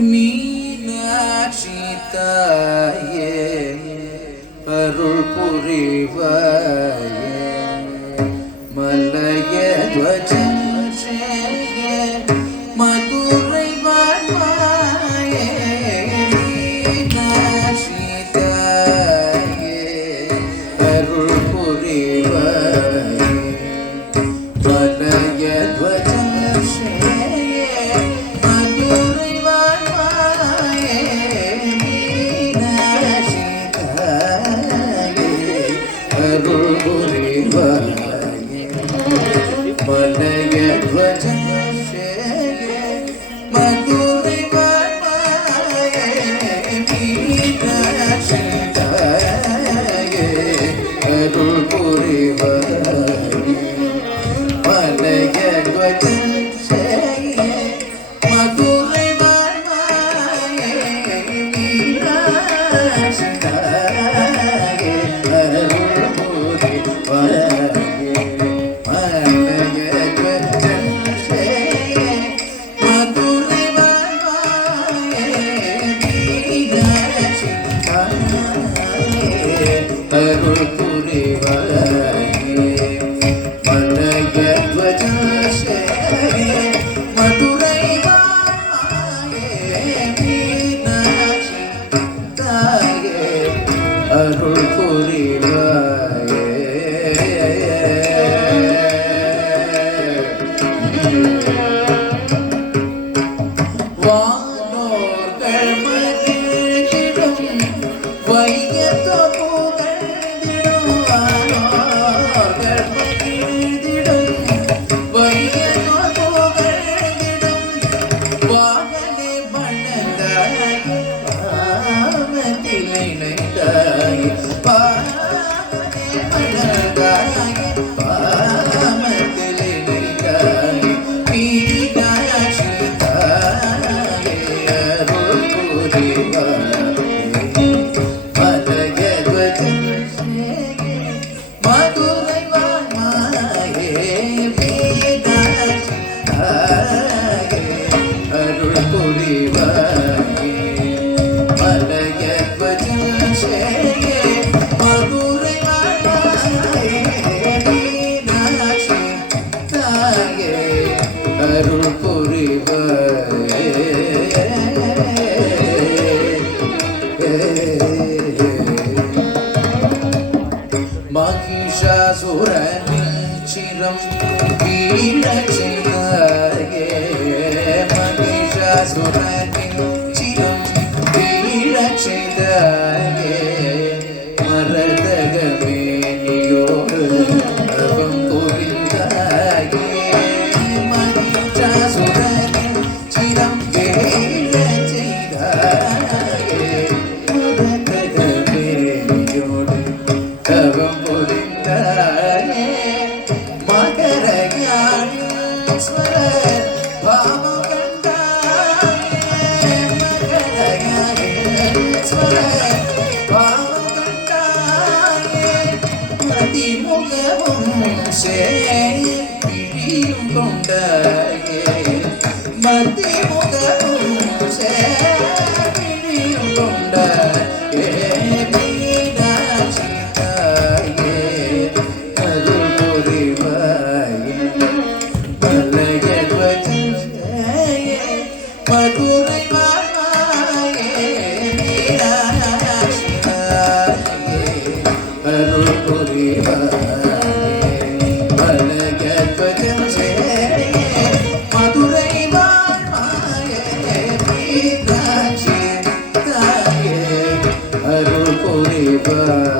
மீனாட்சி தாயே அருள் புரிவாயே மலய துவஜம் மதுரை வாழ்வாயே மீனாட்சி தாயே அருள் புரிவாயே மலய துவஜம் மதுரை வாழ்வாயே மீனாட்சி தாயே அருள் புரிவாயே மலய துவஜம் மதுரை வாழ்வாயே மீனாட்சி தாயே அருள் புரிவாயே அருள் புரிவாயே மலய துவஜம் மதுரை வாழ்வாயே மீனாட்சி தாயே அருள் புரிவாயே வானோர்கள் மகிழ்ந்திடும் வையத்தோ மதுரை வாழ்வாயே மீனாட்சி தாயே அருள் புரிவாயே மலய துவஜம் மதுரை வாழ்வாயே மீனாட்சி தாயே அருள் புரிவாயே மகிஷாசுரனின் சிரம் வீழச் செய்தாயே மகிஷாசுரனின் சிரம் வீழச் செய்தாயே மரதகமேனியோடு அவம் புரிந்தாயே மகிஷாசுரனின் சிரம் வீழச் செய்தாயே மரதகமேனியோடு அவம் புரிந்தாயே மகர ஞானேஸ்வர பாவம் கண்டாயே மகர ஞானேஸ்வர பாவம் கண்டாயே மதிமுகமும் சேழியும் கொண்டாயே மதிமுகமும் சேழியும் கொண்டாயே மதுரை வாழ்வாயே மீனாட்சி தாயே அருள் புரிவாயே மலய துவஜம் மதுரை வாழ்வாயே மீனாட்சி தாயே அருள் புரிவாயே